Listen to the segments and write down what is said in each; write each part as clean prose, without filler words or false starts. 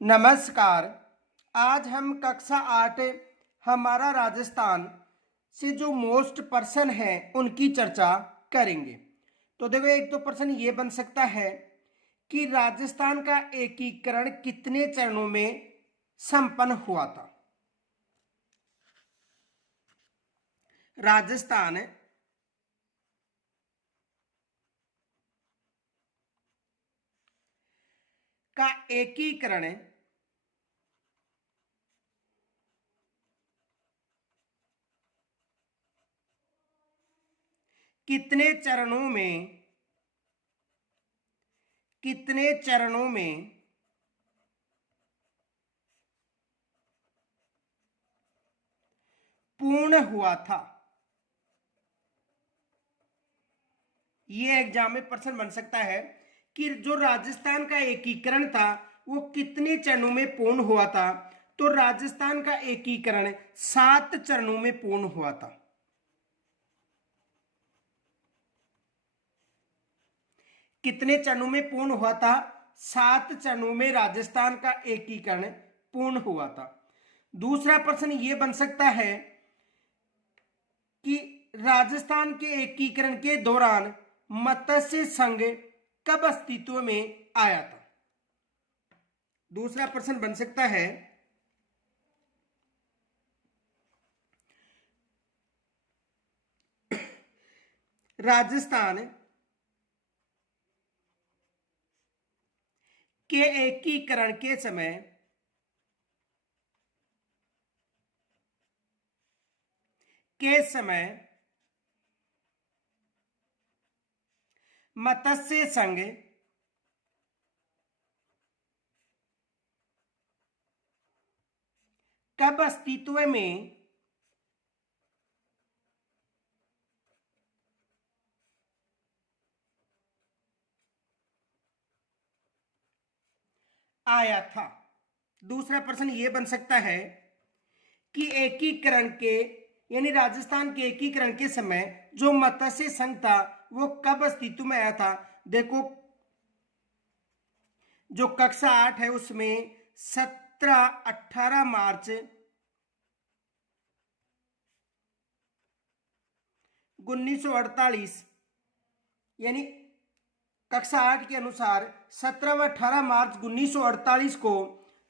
नमस्कार। आज हम कक्षा 8 हमारा राजस्थान से जो मोस्ट पर्सन है उनकी चर्चा करेंगे। तो देखो, एक तो प्रश्न ये बन सकता है कि राजस्थान का एकीकरण कितने चरणों में संपन्न हुआ था। राजस्थान का एकीकरण कितने चरणों में पूर्ण हुआ था। ये एग्जाम में प्रश्न बन सकता है कि जो राजस्थान का एकीकरण था वो कितने चरणों में पूर्ण हुआ था। तो राजस्थान का एकीकरण 7 चरणों में पूर्ण हुआ था। कितने चरणों में पूर्ण हुआ था? 7 चरणों में राजस्थान का एकीकरण पूर्ण हुआ था। दूसरा प्रश्न यह बन सकता है कि राजस्थान के एकीकरण के दौरान मत्स्य संघ कब अस्तित्व में आया था। दूसरा प्रश्न बन सकता है राजस्थान के एकीकरण के समय मत्स्य संघ कब अस्तित्व में आया था। दूसरा प्रश्न यह बन सकता है कि एकीकरण के यानी राजस्थान के एकीकरण के समय जो मत्स्य संघ था वो कब अस्तित्व में आया था। देखो, जो कक्षा 8 है उसमें 18 मार्च 1948 यानी कक्षा 8 के अनुसार 17 व 18 मार्च 1948 को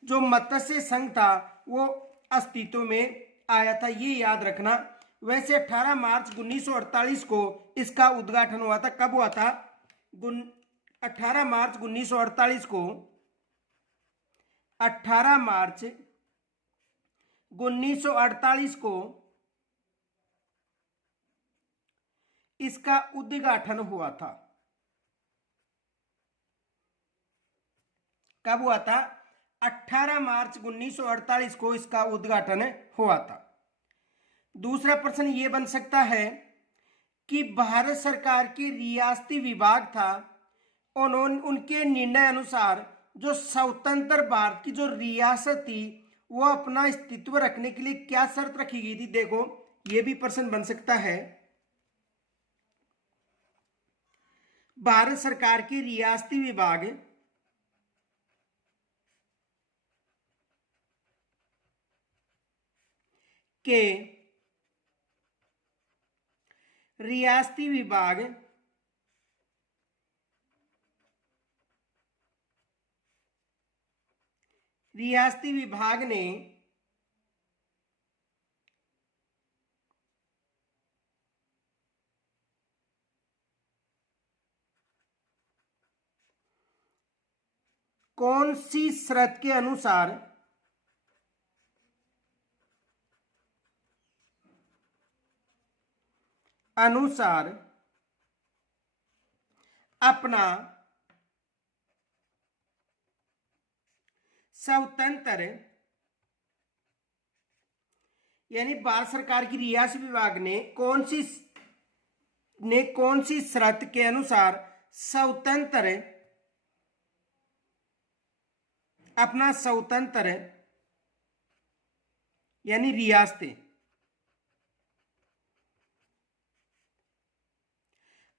जो मत्स्य संघ था वो अस्तित्व में आया था। ये याद रखना। वैसे 18 मार्च 1948 को इसका उद्घाटन हुआ था। कब हुआ था? 18 मार्च 1948 को 18 मार्च 1948 को इसका उद्घाटन हुआ था। कब हुआ था? 18 मार्च 1948 को इसका उद्घाटन हुआ था। दूसरा प्रश्न यह बन सकता है कि भारत सरकार के रियासती विभाग था, उनके निर्णय अनुसार जो स्वतंत्र भारत की जो रियासत थी वो अपना अस्तित्व रखने के लिए क्या शर्त रखी गई थी। देखो, यह भी प्रश्न बन सकता है। भारत सरकार के रियासती विभाग के रियासती विभाग ने कौन सी शर्त के अनुसार अपना स्वतंत्र यानी भारत सरकार की रियासती विभाग ने कौन सी शर्त के अनुसार स्वतंत्र अपना स्वतंत्र यानी रियासतें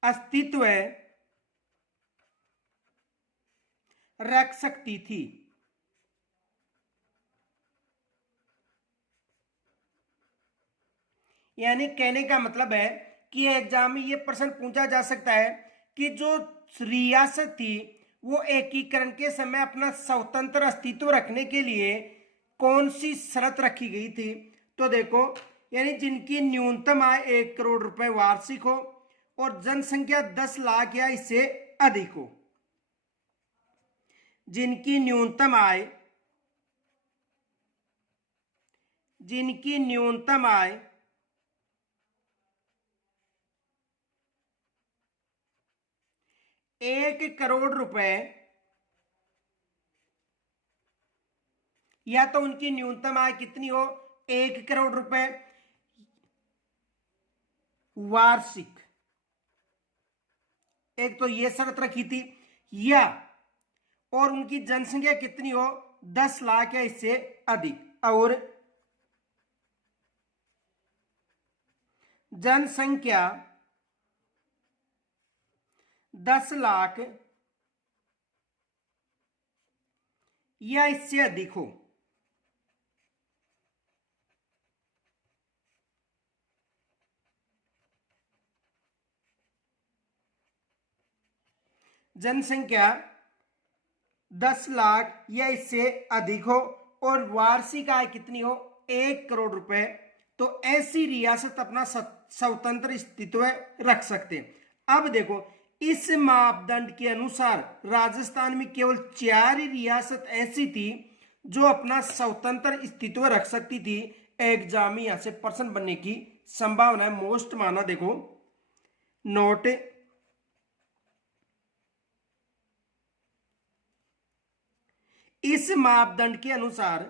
अस्तित्व रख सकती थी। यानी कहने का मतलब है कि एग्जाम में ये प्रश्न पूछा जा सकता है कि जो रियासत थी वो एकीकरण के समय अपना स्वतंत्र अस्तित्व रखने के लिए कौन सी शर्त रखी गई थी। तो देखो, यानी जिनकी न्यूनतम आय 1 करोड़ रुपए वार्षिक हो और जनसंख्या 10 लाख या इससे अधिक हो। जिनकी न्यूनतम आय 1 करोड़ रुपए या तो उनकी न्यूनतम आय कितनी हो, 1 करोड़ रुपए वार्षिक, एक तो ये शर्त रखी थी, या और उनकी जनसंख्या कितनी हो, 10 लाख या इससे अधिक। और जनसंख्या 10 लाख या इससे अधिक हो। जनसंख्या 10 लाख या इससे अधिक हो और वार्षिक आय कितनी हो, 1 करोड़ रुपए, तो ऐसी रियासत अपना स्वतंत्र अस्तित्व रख सकते हैं। अब देखो, इस मापदंड के अनुसार राजस्थान में केवल 4 ही रियासत ऐसी थी जो अपना स्वतंत्र अस्तित्व रख सकती थी। एग्जाम में यहां से प्रश्न बनने की संभावना है। मोस्ट माना देखो नोट, इस मापदंड के अनुसार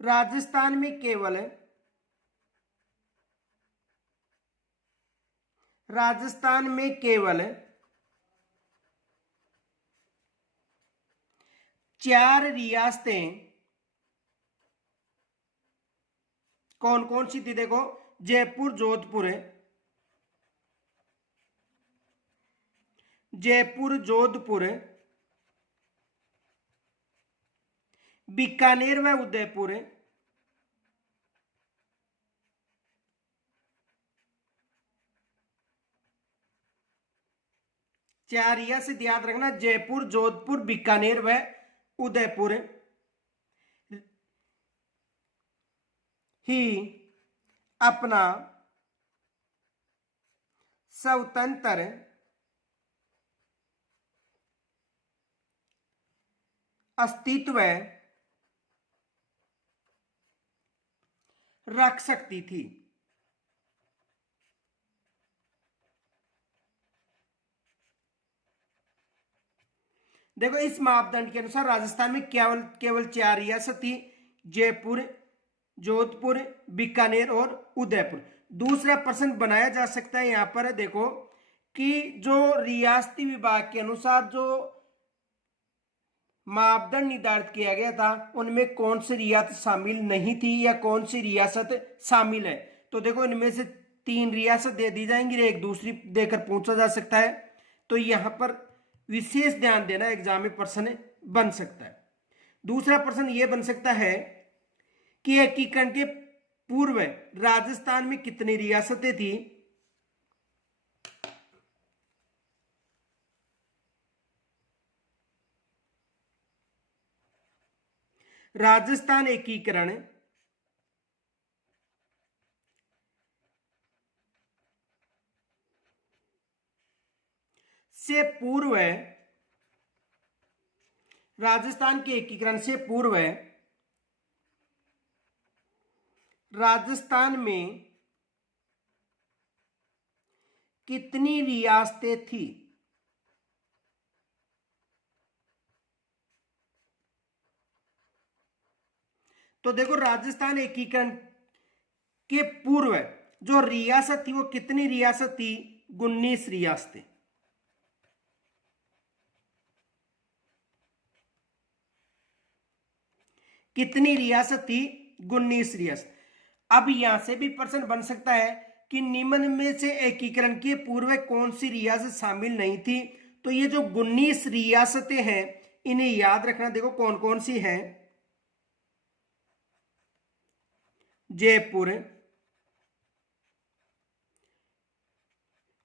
राजस्थान में केवल 4 रियासतें, कौन कौन सी थी देखो, जयपुर जोधपुर, बीकानेर व उदयपुर, चार रियासत याद रखना, जयपुर, जोधपुर, बीकानेर व उदयपुर ही अपना स्वतंत्र अस्तित्व रख सकती थी। देखो, इस मापदंड के अनुसार राजस्थान में केवल 4 रियासत थी, जयपुर, जोधपुर, बीकानेर और उदयपुर। दूसरा प्रश्न बनाया जा सकता है यहां पर, देखो कि जो रियासती विभाग के अनुसार जो मापदंड निर्धारित किया गया था उनमें कौन सी रियासत शामिल नहीं थी या कौन सी रियासत शामिल है। तो देखो, इनमें से 3 रियासत दे दी जाएंगी, एक दूसरी देकर पूछा जा सकता है। तो यहां पर विशेष ध्यान देना, एग्जाम में प्रश्न बन सकता है। दूसरा प्रश्न यह बन सकता है कि एकीकरण के पूर्व राजस्थान में कितनी रियासतें थी। राजस्थान एकीकरण से पूर्व, राजस्थान के एकीकरण से पूर्व राजस्थान में कितनी रियासतें थी। तो देखो, राजस्थान एकीकरण के पूर्व जो रियासत थी वो कितनी रियासत थी, 19 रियासतें। कितनी रियासत थी, 19 रियासत। अब यहां से भी प्रश्न बन सकता है कि निम्न में से एकीकरण के पूर्व कौन सी रियासत शामिल नहीं थी। तो ये जो 19 रियासतें हैं इन्हें याद रखना। देखो कौन कौन सी हैं। जयपुर,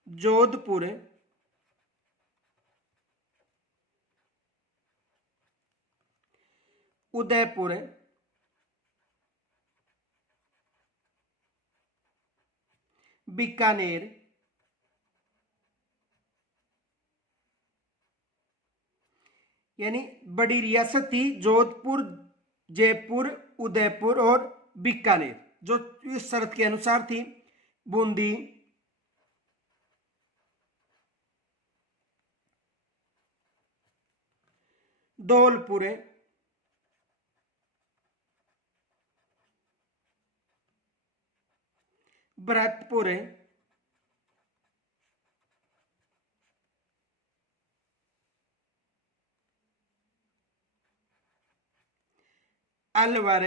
जोधपुर, उदयपुर, बीकानेर, यानी बड़ी रियासत थी जोधपुर, जयपुर, उदयपुर और बीकानेर, जो इस शर्त के अनुसार थी। बूंदी, धौलपुर, भरतपुर, अलवर,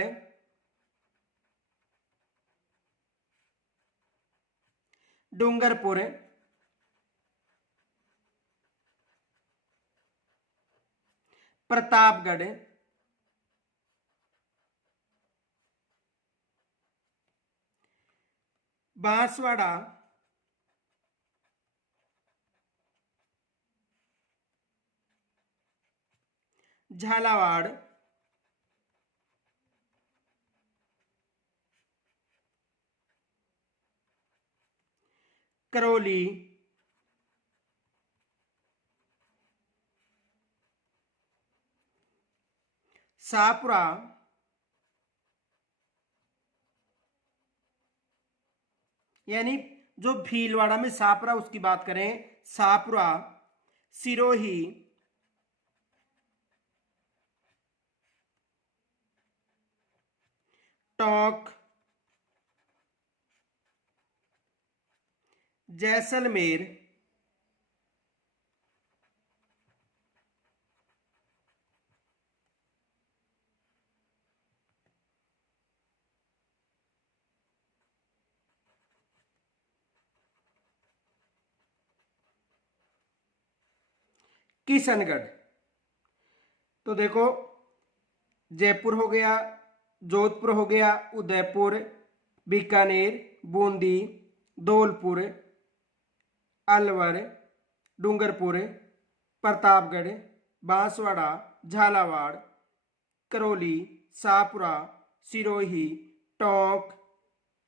डूंगरपुर, प्रतापगढ़, बांसवाड़ा, झालावाड़, करौली, शाहपुरा, यानी जो भीलवाड़ा में शाहपुरा उसकी बात करें, शाहपुरा, सिरोही, टोंक, जैसलमेर, किशनगढ़। तो देखो जयपुर हो गया, जोधपुर हो गया, उदयपुर, बीकानेर, बूंदी, धौलपुर, अलवर, डूंगरपुर, प्रतापगढ़, बांसवाड़ा, झालावाड़, करौली, शाहपुरा, सिरोही, टोंक,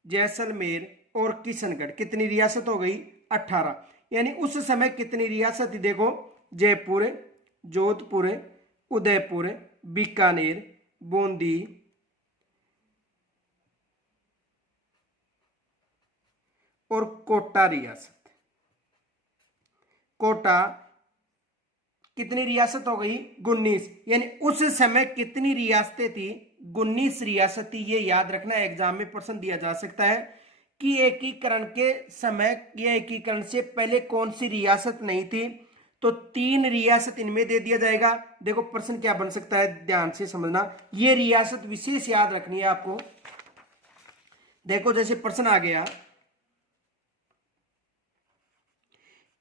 जैसलमेर और किशनगढ़। कितनी रियासत हो गई? 18। यानी उस समय कितनी रियासत थी? देखो जयपुर, जोधपुर, उदयपुर, बीकानेर, बूंदी, और कोटा रियासत। कोटा कितनी रियासत हो गई? 19। यानी उस समय कितनी रियासतें थी? 19 रियासत थी। ये याद रखना, एग्जाम में प्रश्न दिया जा सकता है कि एकीकरण के समय या एकीकरण से पहले कौन सी रियासत नहीं थी। तो 3 रियासत इनमें दे दिया जाएगा। देखो प्रश्न क्या बन सकता है, ध्यान से समझना। ये रियासत विशेष याद रखनी है आपको। देखो जैसे प्रश्न आ गया,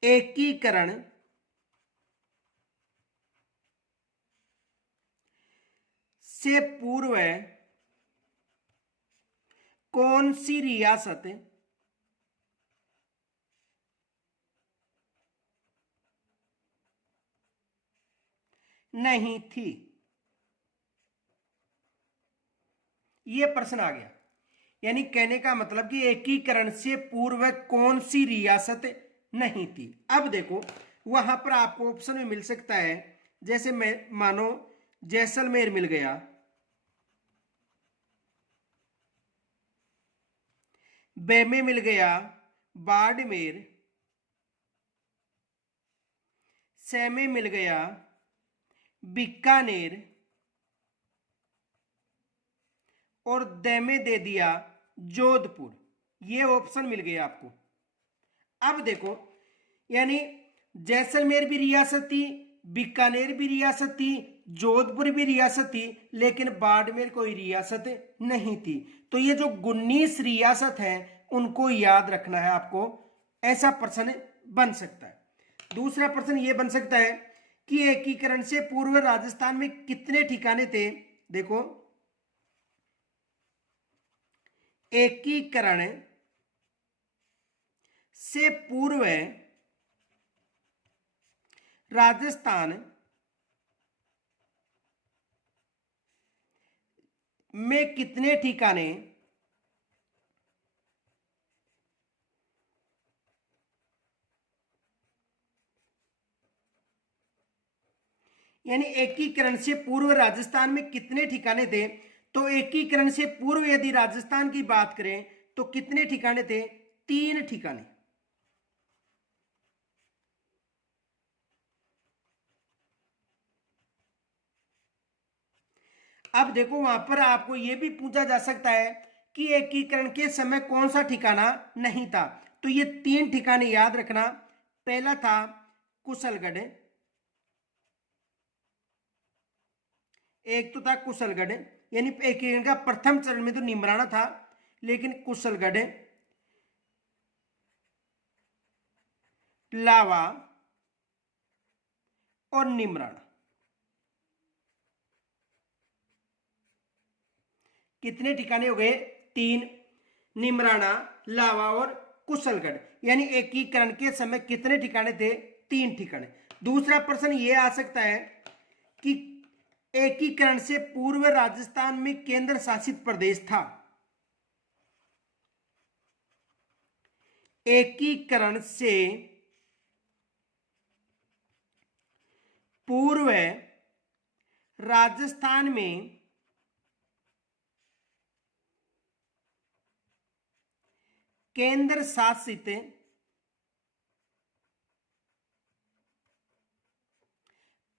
एकीकरण से पूर्व कौन सी रियासत नहीं थी? यह प्रश्न आ गया। यानी कहने का मतलब कि एकीकरण से पूर्व कौन सी रियासत नहीं थी। अब देखो वहां पर आपको ऑप्शन में मिल सकता है, जैसे मैं मानो जैसलमेर मिल गया, बेमे मिल गया, बाड़मेर, सैमे मिल गया, बीकानेर, और दैमे दे दिया जोधपुर। ये ऑप्शन मिल गया आपको। अब देखो यानी जैसलमेर भी रियासत थी, बीकानेर भी रियासत थी, जोधपुर भी रियासत थी, लेकिन बाड़मेर कोई रियासत नहीं थी। तो ये जो 19 रियासत हैं उनको याद रखना है आपको, ऐसा प्रश्न बन सकता है। दूसरा प्रश्न ये बन सकता है कि एकीकरण से पूर्व राजस्थान में कितने ठिकाने थे। देखो, एकीकरण से पूर्व राजस्थान में कितने ठिकाने यानी एकीकरण से पूर्व राजस्थान में कितने ठिकाने थे। तो एकीकरण से पूर्व यदि राजस्थान की बात करें तो कितने ठिकाने थे, 3 ठिकाने। अब देखो, वहां पर आपको यह भी पूछा जा सकता है कि एकीकरण के समय कौन सा ठिकाना नहीं था। तो ये 3 ठिकाने याद रखना। पहला था कुशलगढ़, एक तो था कुशलगढ़, यानी एकीकरण का प्रथम चरण में तो निमराना था, लेकिन कुशलगढ़, लावा और निमराना, कितने ठिकाने हो गए, 3। निमराना, लावा और कुशलगढ़, यानी एकीकरण के समय कितने ठिकाने थे, 3 ठिकाने। दूसरा प्रश्न यह आ सकता है कि एकीकरण से पूर्व राजस्थान में केंद्र शासित प्रदेश था। एकीकरण से पूर्व राजस्थान में केंद्र शासित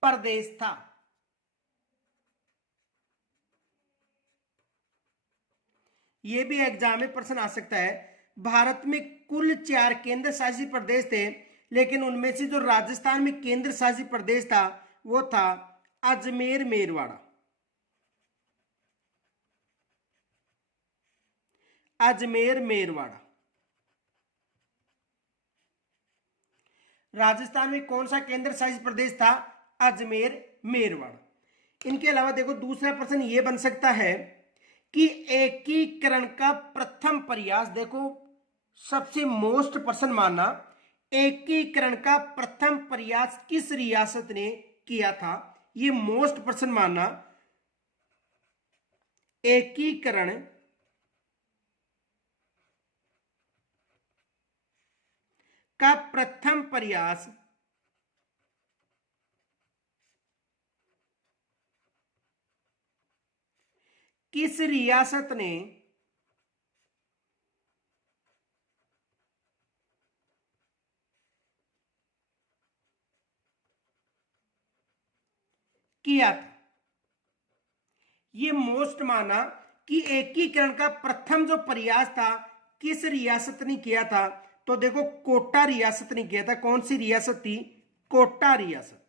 प्रदेश था। यह भी एग्जाम में प्रश्न आ सकता है। भारत में कुल 4 केंद्र शासित प्रदेश थे, लेकिन उनमें से जो राजस्थान में केंद्र शासित प्रदेश था वो था अजमेर मेरवाड़ा। अजमेर मेरवाड़ा। राजस्थान में कौन सा केंद्र शासित प्रदेश था, अजमेर मेरवाड़ा। इनके अलावा देखो, दूसरा प्रश्न यह बन सकता है कि एकीकरण का प्रथम प्रयास, देखो सबसे मोस्ट प्रश्न मानना, एकीकरण का प्रथम प्रयास किस रियासत ने किया था, यह मोस्ट प्रश्न मानना। एकीकरण का प्रथम प्रयास किस रियासत ने किया था। ये मोस्ट माना कि एकीकरण का प्रथम जो प्रयास था किस रियासत ने किया था। तो देखो, कोटा रियासत ने किया था। कौन सी रियासत थी, कोटा रियासत।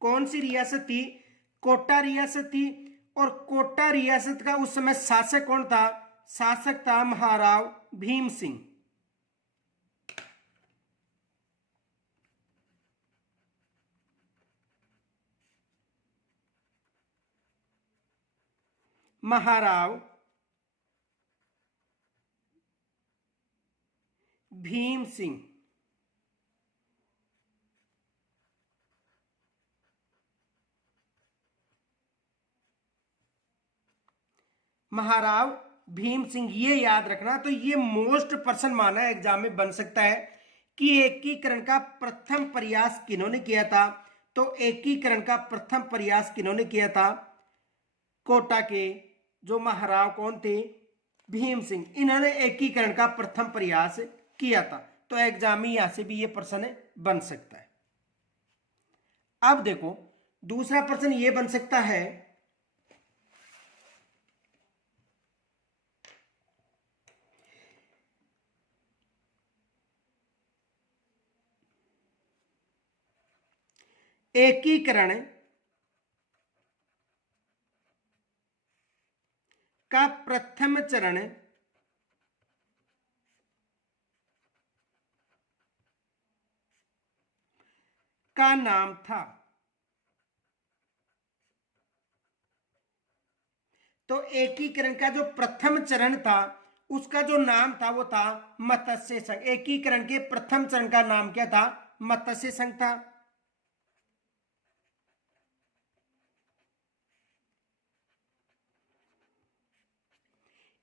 कौन सी रियासत थी, कोटा रियासत थी। और कोटा रियासत का उस समय शासक कौन था, शासक था महाराव भीम सिंह। महाराव भीम सिंह। महाराव भीम सिंह, ये याद रखना। तो ये मोस्ट पर्सन माना एग्जाम में बन सकता है कि एकीकरण का प्रथम प्रयास किन्होंने किया था। तो एकीकरण का प्रथम प्रयास किन्होंने किया था, कोटा के जो महाराव कौन थे, भीम सिंह। इन्होंने एकीकरण का प्रथम प्रयास किया था। तो एग्जाम में यहां से भी ये प्रश्न बन सकता है। अब देखो, दूसरा प्रश्न ये बन सकता है एकीकरण प्रथम चरण का नाम था। तो एकीकरण का जो प्रथम चरण था उसका जो नाम था वो था मत्स्य संघ। एकीकरण के प्रथम चरण का नाम क्या था? मत्स्य संघ था।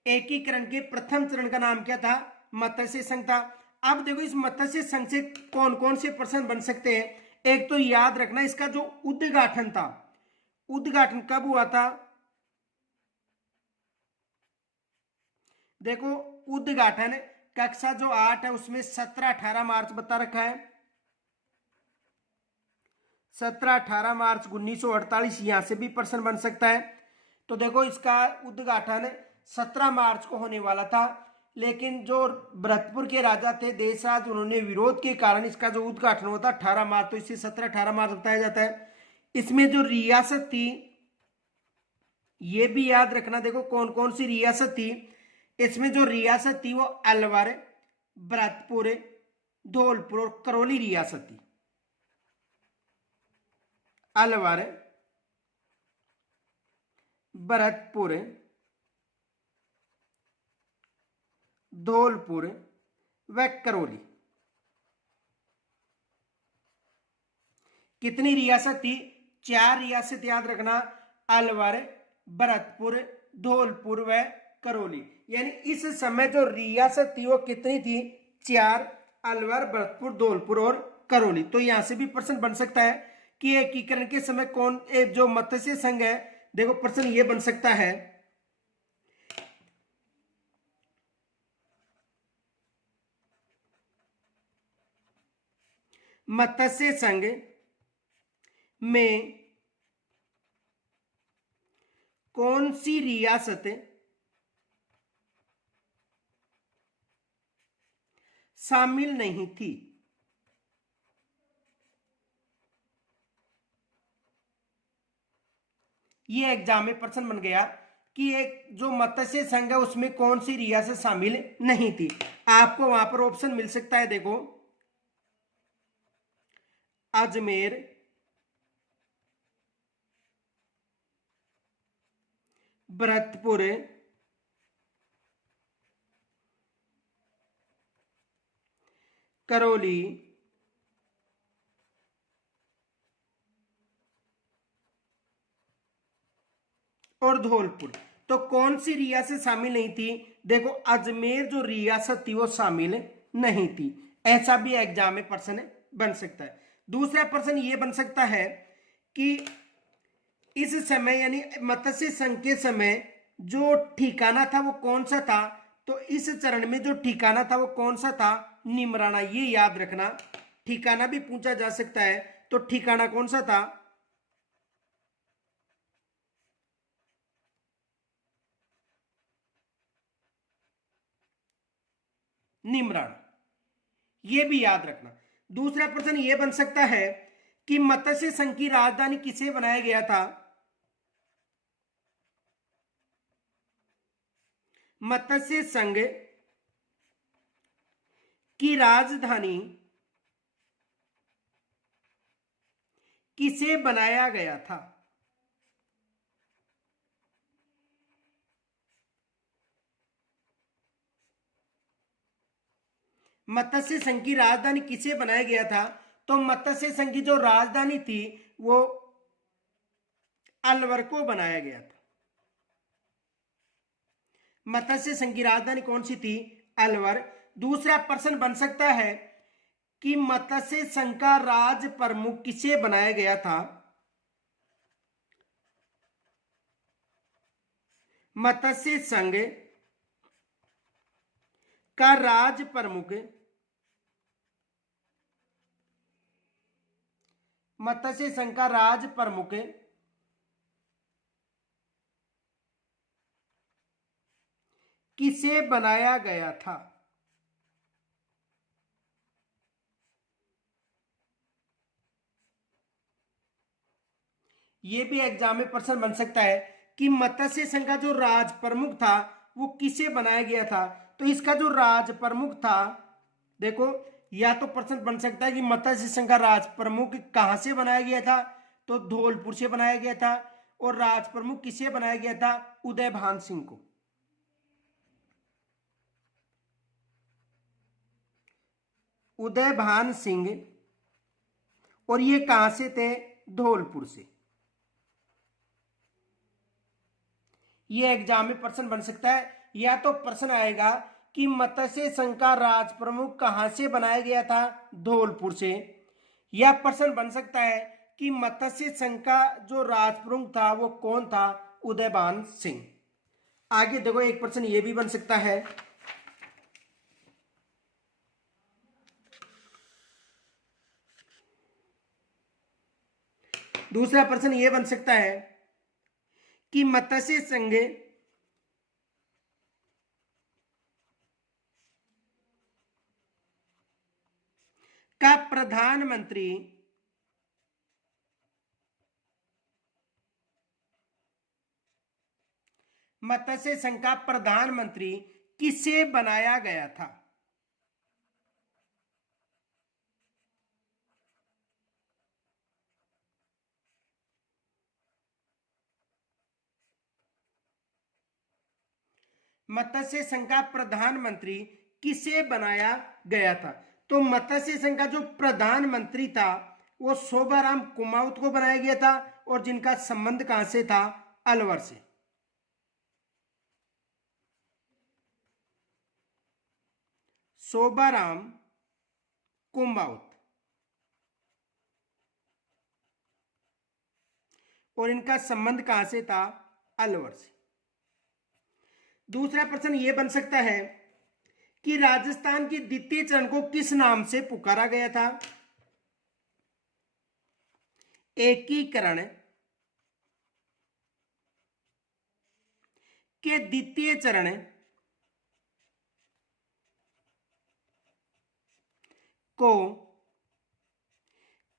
एकीकरण के प्रथम चरण का नाम क्या था? मत्स्य संघ था। अब देखो इस मत्स्य संघ से कौन कौन से प्रश्न बन सकते हैं। एक तो याद रखना इसका जो उद्घाटन था, उद्घाटन कब हुआ था? देखो उद्घाटन कक्षा जो 8 है उसमें 17-18 मार्च बता रखा है। 17-18 मार्च 1948 यहां से भी प्रश्न बन सकता है। तो देखो इसका उद्घाटन 17 मार्च को होने वाला था, लेकिन जो भरतपुर के राजा थे देशराज, उन्होंने विरोध के कारण इसका जो उद्घाटन होता 18 मार्च, तो इसे 17-18 मार्च बताया जाता है। इसमें जो रियासत थी ये भी याद रखना। देखो कौन कौन सी रियासत थी। इसमें जो रियासत थी वो अलवर, भरतपुर, धौलपुर और करौली रियासत थी। अलवर, भरतपुर, धौलपुर व करौली। कितनी रियासत थी? 4 रियासत याद रखना, अलवर, भरतपुर, धौलपुर व करौली। यानी इस समय जो रियासत थी वो कितनी थी? 4, अलवर, भरतपुर, धौलपुर और करौली। तो यहां से भी प्रश्न बन सकता है कि एकीकरण के समय कौन जो मत्स्य संघ है, देखो प्रश्न ये बन सकता है मत्स्य संघ में कौन सी रियासत शामिल नहीं थी। ये एग्जाम में प्रश्न बन गया कि एक जो मत्स्य संघ है उसमें कौन सी रियासत शामिल नहीं थी। आपको वहां पर ऑप्शन मिल सकता है, देखो अजमेर, भरतपुर, करौली और धौलपुर। तो कौन सी रियासत शामिल नहीं थी? देखो अजमेर जो रियासत थी वो शामिल नहीं थी। ऐसा भी एग्जाम में प्रश्न बन सकता है। दूसरा प्रश्न ये बन सकता है कि इस समय यानी मत्स्य संघ के समय जो ठिकाना था वो कौन सा था। तो इस चरण में जो ठिकाना था वो कौन सा था? निमराना। ये याद रखना, ठिकाना भी पूछा जा सकता है। तो ठिकाना कौन सा था? निमराना। ये भी याद रखना। दूसरा प्रश्न ये बन सकता है कि मत्स्य संघ की राजधानी किसे बनाया गया था? मत्स्य संघ की राजधानी किसे बनाया गया था? मत्स्य संघ की राजधानी किसे बनाया गया था? तो मत्स्य संघ की जो राजधानी थी वो अलवर को बनाया गया था। मत्स्य संघ की राजधानी कौन सी थी? अलवर। दूसरा प्रश्न बन सकता है कि मत्स्य संघ का राज प्रमुख किसे बनाया गया था? मत्स्य संघ का राज प्रमुख मत्स्य संघ का राज प्रमुख किसे बनाया गया था? यह भी एग्जाम में प्रश्न बन सकता है कि मत्स्य संघ का जो राज प्रमुख था वो किसे बनाया गया था। तो इसका जो राज प्रमुख था, देखो या तो प्रश्न बन सकता है कि मत्स्य संघ का राज प्रमुख कहां से बनाया गया था, तो धौलपुर से बनाया गया था। और राज प्रमुख किसे बनाया गया था, उदयभान सिंह को। उदयभान सिंह, और ये कहां से थे, धौलपुर से। ये एग्जाम में प्रश्न बन सकता है। या तो प्रश्न आएगा कि मत्स्य संघ का राज प्रमुख कहां से बनाया गया था, धौलपुर से। या प्रश्न बन सकता है कि मत्स्य संघ का जो राज प्रमुख था वो कौन था, उदयभान सिंह। आगे देखो एक प्रश्न ये भी बन सकता है। दूसरा प्रश्न ये बन सकता है कि मत्स्य संघ का प्रधानमंत्री मत्स्य संघ का प्रधानमंत्री किसे बनाया गया था। मत्स्य संघ का प्रधानमंत्री किसे बनाया गया था। तो मत्स्य संघ का जो प्रधानमंत्री था वो शोभाराम कुमावत को बनाया गया था, और जिनका संबंध कहां से था, अलवर से। शोभाराम कुमावत, और इनका संबंध कहां से था, अलवर से। दूसरा प्रश्न यह बन सकता है कि राजस्थान के द्वितीय चरण को किस नाम से पुकारा गया था। एकीकरण के द्वितीय चरण को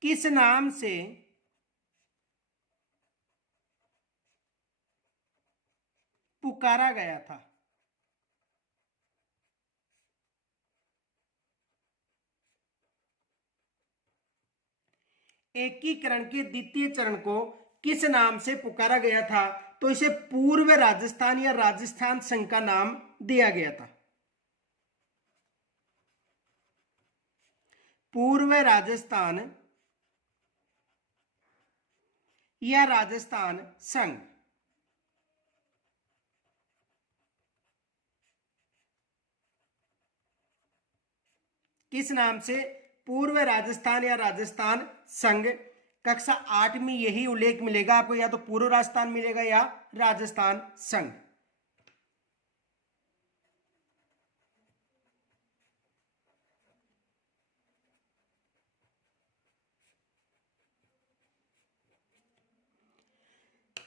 किस नाम से पुकारा गया था। एकीकरण के द्वितीय चरण को किस नाम से पुकारा गया था, तो इसे पूर्व राजस्थान या राजस्थान संघ का नाम दिया गया था। पूर्व राजस्थान या राजस्थान संघ। किस नाम से, पूर्व राजस्थान या राजस्थान संघ। कक्षा 8 में यही उल्लेख मिलेगा आपको, या तो पूर्व राजस्थान मिलेगा या राजस्थान संघ।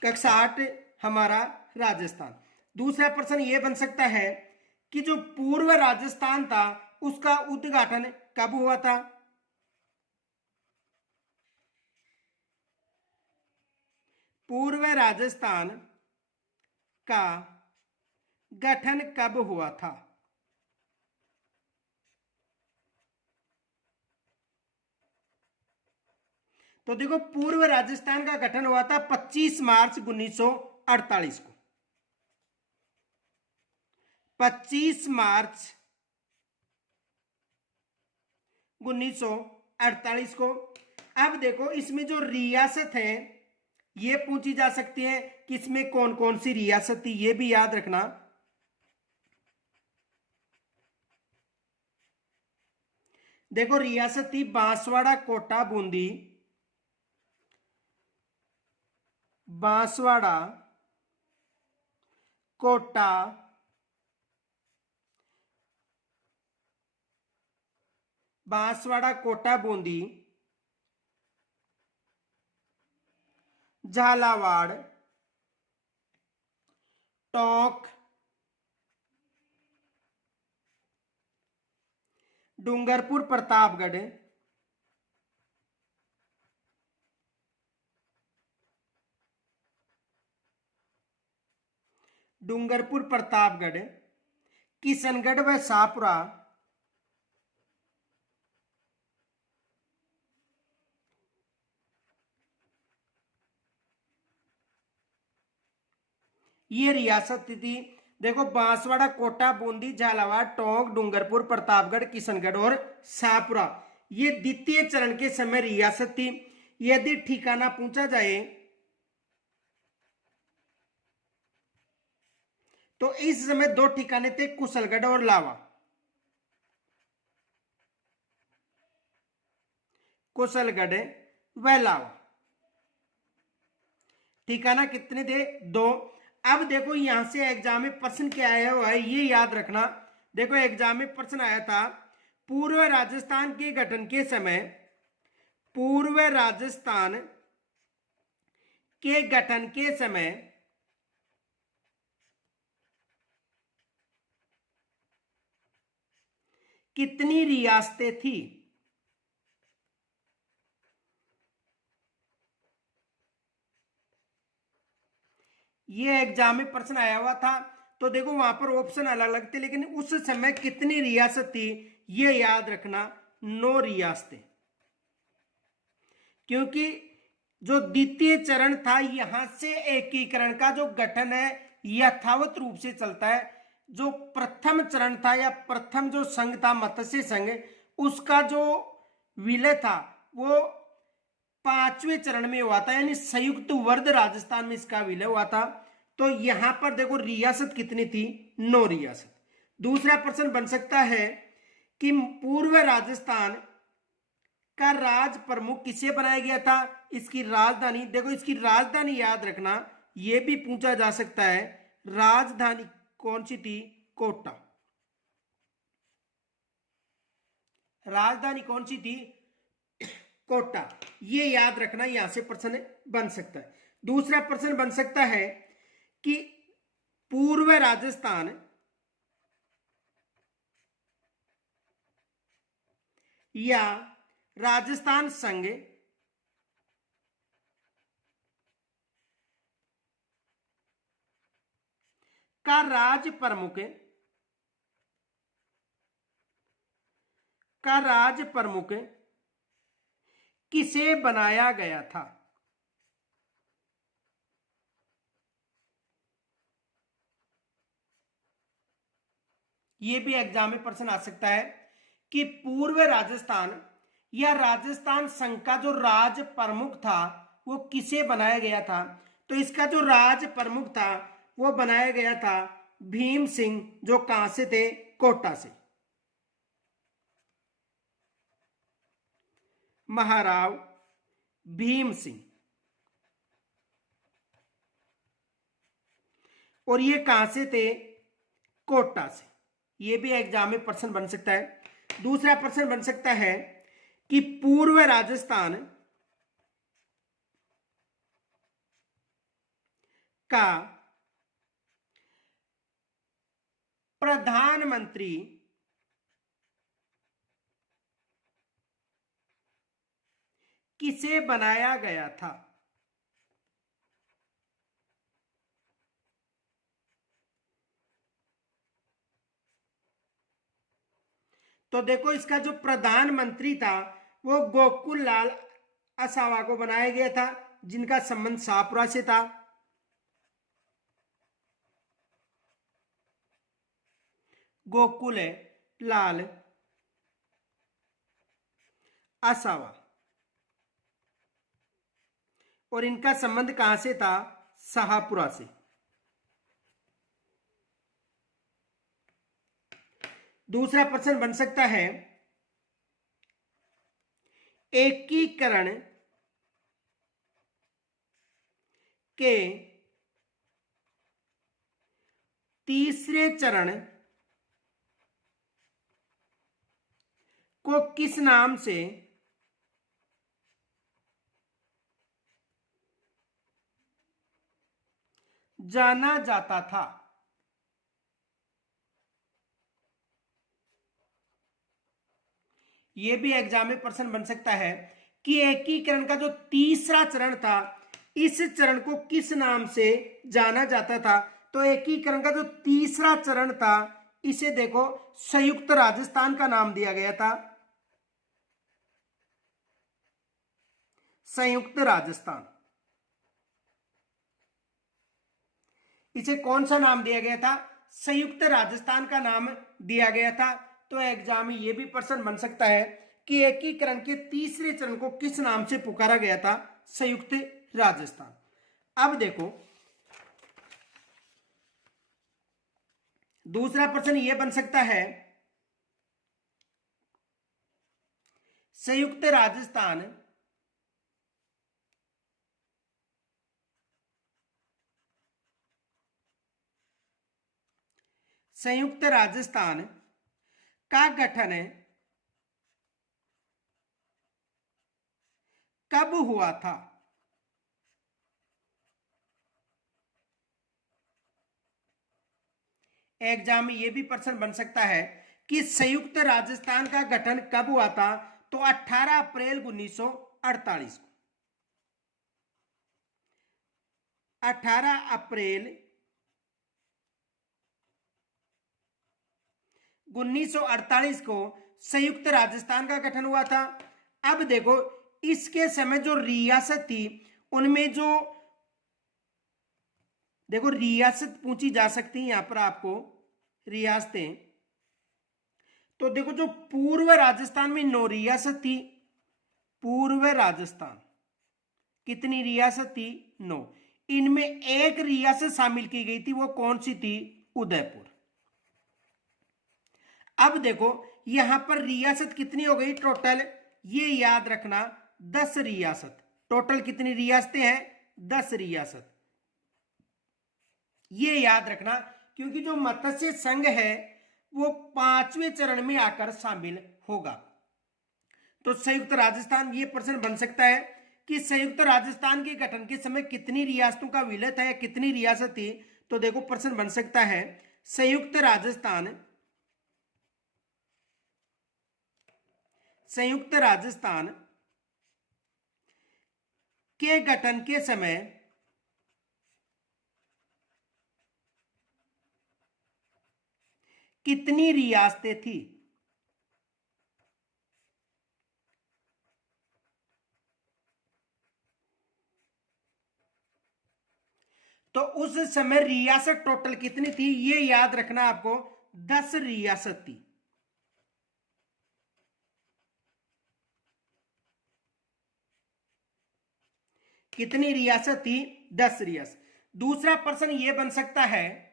कक्षा 8 हमारा राजस्थान। दूसरा प्रश्न यह बन सकता है कि जो पूर्व राजस्थान था उसका उद्घाटन कब हुआ था। पूर्व राजस्थान का गठन कब हुआ था। तो देखो पूर्व राजस्थान का गठन हुआ था 25 मार्च 1948 को। 25 मार्च 1948 को। अब देखो इसमें जो रियासत है ये पूछी जा सकती है कि इसमें कौन कौन सी रियासत थी, ये भी याद रखना। देखो रियासत थी बांसवाड़ा, कोटा, बूंदी। बांसवाड़ा, कोटा, बांसवाड़ा, कोटा, बूंदी, झालावाड़, टोंक, डूंगरपुर, प्रतापगढ़, डूंगरपुर, प्रतापगढ़, किशनगढ़ व शाहपुरा ये रियासत थी। देखो बांसवाड़ा, कोटा, बूंदी, झालावाड़, टोंक, डूंगरपुर, प्रतापगढ़, किशनगढ़ और शाहपुरा ये द्वितीय चरण के समय रियासत थी। यदि ठिकाना पूछा जाए तो इस समय दो ठिकाने थे, कुशलगढ़ और लावा। कुशलगढ़ व लावा ठिकाना कितने थे? दो। अब देखो यहां से एग्जाम में प्रश्न क्या आया हुआ है ये याद रखना। देखो एग्जाम में प्रश्न आया था, पूर्व राजस्थान के गठन के समय, पूर्व राजस्थान के गठन के समय कितनी रियासतें थी? ये एग्जाम में प्रश्न आया हुआ था। तो देखो वहां पर ऑप्शन अलग अलग थे, लेकिन उस समय कितनी रियासत थी ये याद रखना, 9 रियासतें। क्योंकि जो द्वितीय चरण था यहां से एकीकरण का जो गठन है यथावत रूप से चलता है। जो प्रथम चरण था या प्रथम जो संघ था मत्स्य संघ, उसका जो विलय था वो 5वें चरण में हुआ था, यानी संयुक्त वर्ध राजस्थान में इसका विलय हुआ था। तो यहां पर देखो रियासत कितनी थी? 9 रियासत। दूसरा प्रश्न बन सकता है कि पूर्व राजस्थान का राज प्रमुख किसे बनाया गया था? इसकी राजधानी, देखो इसकी राजधानी याद रखना, यह भी पूछा जा सकता है, राजधानी कौन सी थी? कोटा। राजधानी कौन सी थी? कोटा। ये याद रखना, यहां से प्रश्न बन सकता है। दूसरा प्रश्न बन सकता है कि पूर्व राजस्थान या राजस्थान संघ का राज प्रमुख किसे बनाया गया था? यह भी एग्जाम में प्रश्न आ सकता है कि पूर्व राजस्थान या राजस्थान संघ का जो राज प्रमुख था वो किसे बनाया गया था? तो इसका जो राज प्रमुख था वो बनाया गया था भीम सिंह, जो कहां से थे? कोटा से। महाराव भीम सिंह। और ये कहां से थे? कोटा से। ये भी एग्जाम में प्रश्न बन सकता है। दूसरा प्रश्न बन सकता है कि पूर्व राजस्थान का प्रधानमंत्री किसे बनाया गया था? तो देखो इसका जो प्रधानमंत्री था वो गोकुल लाल असावा को बनाया गया था, जिनका संबंध शाहपुरा से था। गोकुल लाल असावा, और इनका संबंध कहां से था? शाहपुरा से। दूसरा प्रश्न बन सकता है, एकीकरण के तीसरे चरण को किस नाम से जाना जाता था? यह भी एग्जाम में प्रश्न बन सकता है कि एकीकरण का जो तीसरा चरण था इस चरण को किस नाम से जाना जाता था? तो एकीकरण का जो तीसरा चरण था इसे देखो संयुक्त राजस्थान का नाम दिया गया था, संयुक्त राजस्थान। इसे कौन सा नाम दिया गया था? संयुक्त राजस्थान का नाम दिया गया था। तो एग्जाम में यह भी प्रश्न बन सकता है कि एकीकरण के तीसरे चरण को किस नाम से पुकारा गया था? संयुक्त राजस्थान। अब देखो दूसरा प्रश्न यह बन सकता है, संयुक्त राजस्थान संयुक्त राजस्थान का गठन कब हुआ था? एग्जाम में यह भी प्रश्न बन सकता है कि संयुक्त राजस्थान का गठन कब हुआ था? तो 18 अप्रैल 1948 को। 18 अप्रैल 1948 को संयुक्त राजस्थान का गठन हुआ था। अब देखो इसके समय जो रियासत थी उनमें जो देखो रियासत पूछी जा सकती है यहां पर आपको रियासतें। तो देखो जो पूर्व राजस्थान में 9 रियासत थी, पूर्व राजस्थान कितनी रियासत थी? 9। इनमें एक रियासत शामिल की गई थी, वो कौन सी थी? उदयपुर। अब देखो यहां पर रियासत कितनी हो गई टोटल? ये याद रखना 10 रियासत। टोटल कितनी रियासतें हैं? 10 रियासत। ये याद रखना क्योंकि जो मत्स्य संघ है वो 5वें चरण में आकर शामिल होगा। तो संयुक्त राजस्थान, ये प्रश्न बन सकता है कि संयुक्त राजस्थान के गठन के समय कितनी रियासतों का विलय था या कितनी रियासत थी? तो देखो प्रश्न बन सकता है संयुक्त राजस्थान के गठन के समय कितनी रियासतें थी? तो उस समय रियासत टोटल कितनी थी? ये याद रखना आपको 10 रियासत थी। कितनी रियासत थी? 10 रियासत। दूसरा प्रश्न यह बन सकता है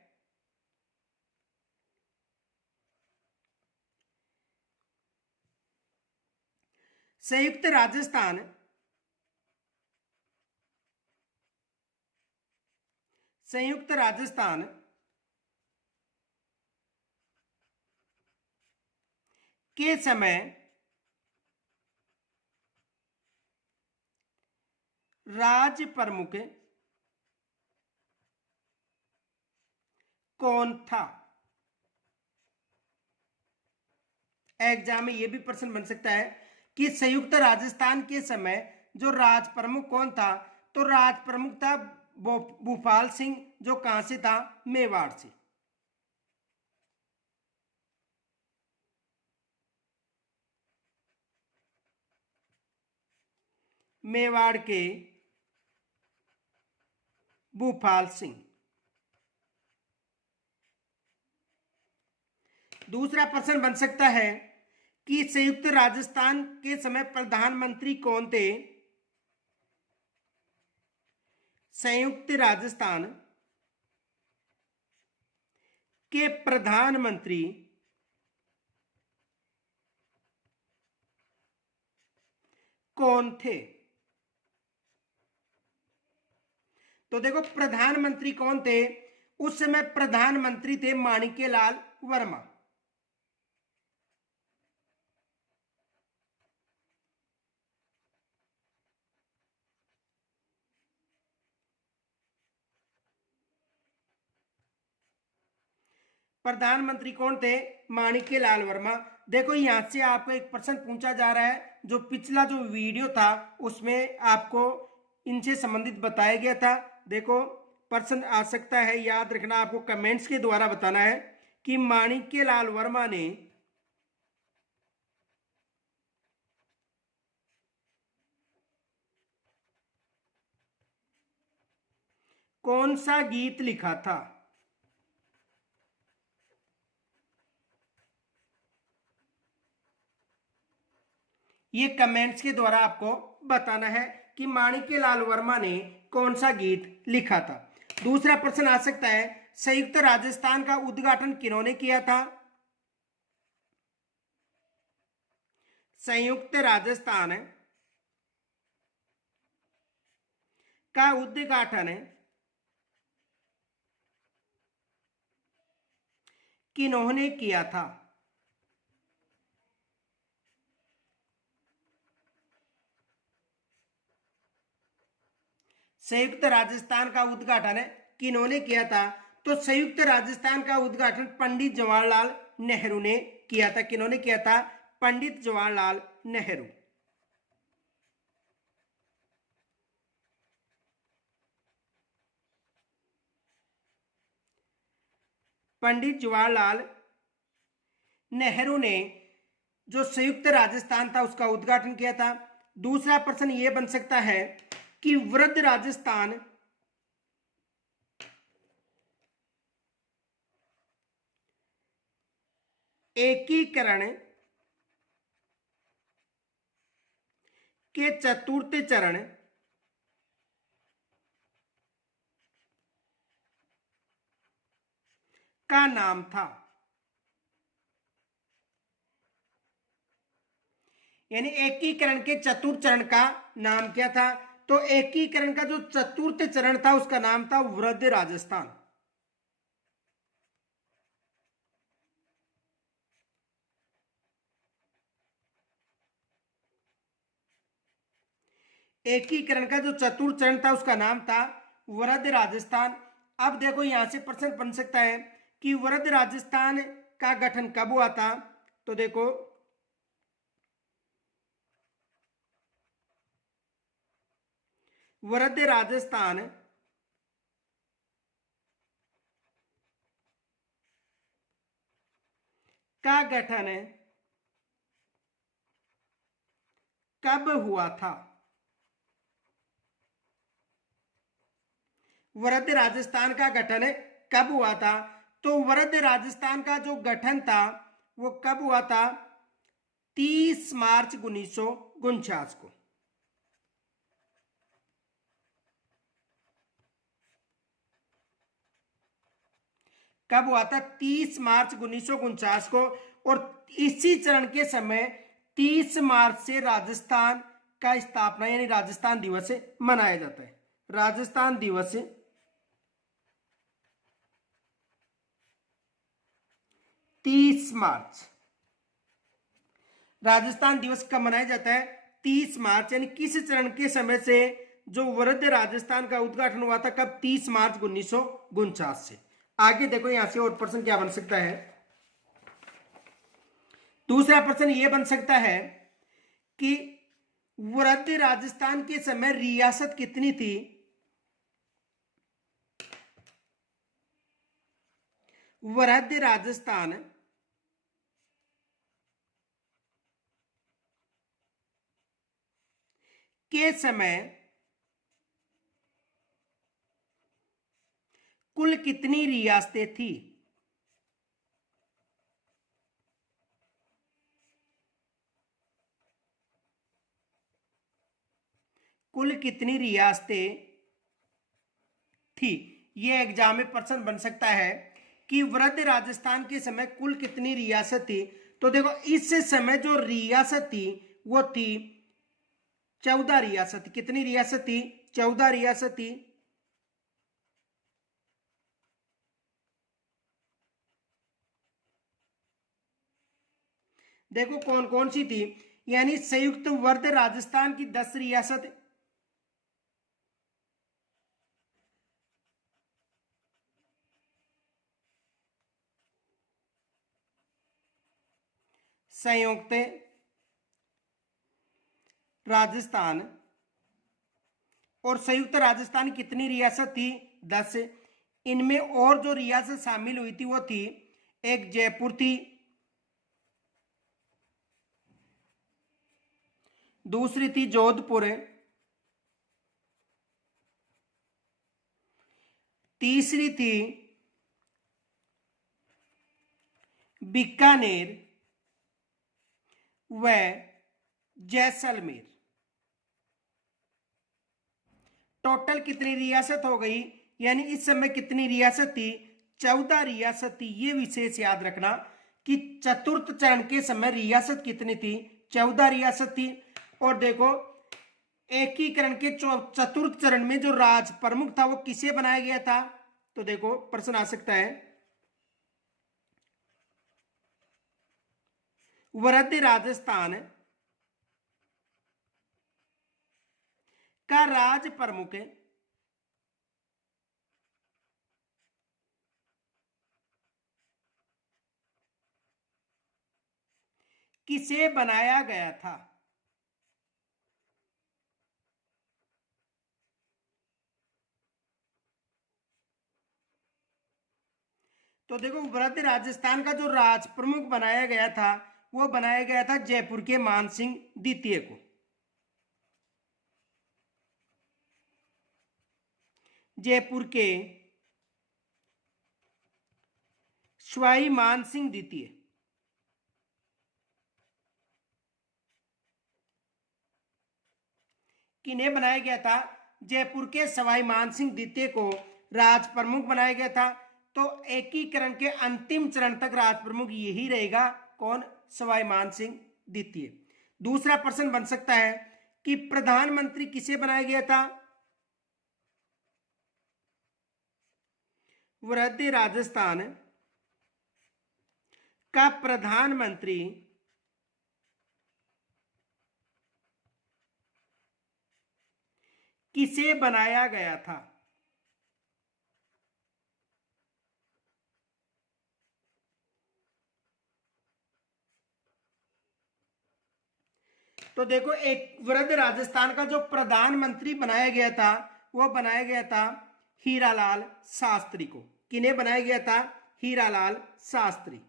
संयुक्त राजस्थान के समय राज्य प्रमुख कौन था? एग्जाम में यह भी प्रश्न बन सकता है कि संयुक्त राजस्थान के समय जो राज प्रमुख कौन था? तो राज प्रमुख था भूपाल सिंह, जो कहां से था? मेवाड़ से। मेवाड़ के भूपाल सिंह। दूसरा प्रश्न बन सकता है कि संयुक्त राजस्थान के समय प्रधानमंत्री कौन थे? संयुक्त राजस्थान के प्रधानमंत्री कौन थे? तो देखो प्रधानमंत्री कौन थे? उस समय प्रधानमंत्री थे माणिक्यलाल वर्मा। प्रधानमंत्री कौन थे? माणिक्यलाल वर्मा। देखो यहां से आपको एक प्रश्न पूछा जा रहा है, जो पिछला जो वीडियो था उसमें आपको इनसे संबंधित बताया गया था। देखो प्रश्न आ सकता है, याद रखना, आपको कमेंट्स के द्वारा बताना है कि माणिक्यलाल वर्मा ने कौन सा गीत लिखा था। ये कमेंट्स के द्वारा आपको बताना है कि माणिक्यलाल वर्मा ने कौन सा गीत लिखा था। दूसरा प्रश्न आ सकता है, संयुक्त राजस्थान का उद्घाटन किन्होंने किया था। संयुक्त राजस्थान का उद्घाटन किन्होंने किया था। संयुक्त राजस्थान का उद्घाटन किन्होंने किया था, तो संयुक्त राजस्थान का उद्घाटन पंडित जवाहरलाल नेहरू ने किया था। किन्होंने किया था? पंडित जवाहरलाल नेहरू। पंडित जवाहरलाल नेहरू ने जो संयुक्त राजस्थान था उसका उद्घाटन किया था। दूसरा प्रश्न यह बन सकता है कि वृद्ध राजस्थान एकीकरण के चतुर्थ चरण का नाम था। यानी एकीकरण के चतुर्थ चरण का नाम क्या था? तो एकीकरण का जो चतुर्थ चरण था उसका नाम था वृद्ध राजस्थान। एकीकरण का जो चतुर्थ चरण था उसका नाम था वृद्ध राजस्थान। अब देखो यहां से प्रश्न बन सकता है कि वृद्ध राजस्थान का गठन कब हुआ था। तो देखो वृद्ध राजस्थान का गठन कब हुआ था। वृद्ध राजस्थान का गठन कब हुआ था? तो वृद्ध राजस्थान का जो गठन था वो कब हुआ था? 30 मार्च 1949 को। कब हुआ था? 30 मार्च 1949 को। और इसी चरण के समय 30 मार्च से राजस्थान का स्थापना यानी राजस्थान दिवस मनाया जाता है। राजस्थान दिवस 30 मार्च। राजस्थान दिवस कब मनाया जाता है? 30 मार्च। यानी किस चरण के समय से जो वृद्ध राजस्थान का उद्घाटन हुआ था, कब? 30 मार्च 1949 से। आगे देखो यहां से और प्रश्न क्या बन सकता है। दूसरा प्रश्न यह बन सकता है कि वृद्ध राजस्थान के समय रियासत कितनी थी? वृद्ध राजस्थान के समय कुल कितनी रियासतें थी? कुल कितनी रियासतें थी? यह एग्जाम में प्रश्न बन सकता है कि वृद्ध राजस्थान के समय कुल कितनी रियासत थी। तो देखो इस समय जो रियासत थी वो थी 14 रियासत। कितनी रियासत थी? 14 रियासत थी। देखो कौन कौन सी थी। यानी संयुक्त वृद्ध राजस्थान की 10 रियासत, संयुक्त राजस्थान, और संयुक्त राजस्थान कितनी रियासत थी? 10। इनमें और जो रियासत शामिल हुई थी वो थी, एक जयपुर थी, दूसरी थी जोधपुर, तीसरी थी बीकानेर व जैसलमेर। टोटल कितनी रियासत हो गई, यानी इस समय कितनी रियासत थी, 14 रियासत थी। ये विशेष याद रखना कि चतुर्थ चरण के समय रियासत कितनी थी, 14 रियासत थी। और देखो एकीकरण के चतुर्थ चरण में जो राज प्रमुख था वो किसे बनाया गया था, तो देखो प्रश्न आ सकता है, वृद्ध राजस्थान का राज प्रमुख किसे बनाया गया था। तो देखो वृद्ध राजस्थान का जो राज प्रमुख बनाया गया था वो बनाया गया था जयपुर के मानसिंह द्वितीय को। जयपुर के सवाई मानसिंह द्वितीय किन्हें बनाया गया था, जयपुर के सवाई मानसिंह द्वितीय को राज प्रमुख बनाया गया था। तो एकीकरण के अंतिम चरण तक राज प्रमुख यही रहेगा, कौन, सवाई मानसिंह द्वितीय। दूसरा प्रश्न बन सकता है कि प्रधानमंत्री किसे बनाया गया था, वृद्ध राजस्थान का प्रधानमंत्री किसे बनाया गया था। तो देखो एक वृद्ध राजस्थान का जो प्रधानमंत्री बनाया गया था वो बनाया गया था हीरालाल शास्त्री को। किन्हें बनाया गया था, हीरालाल शास्त्री।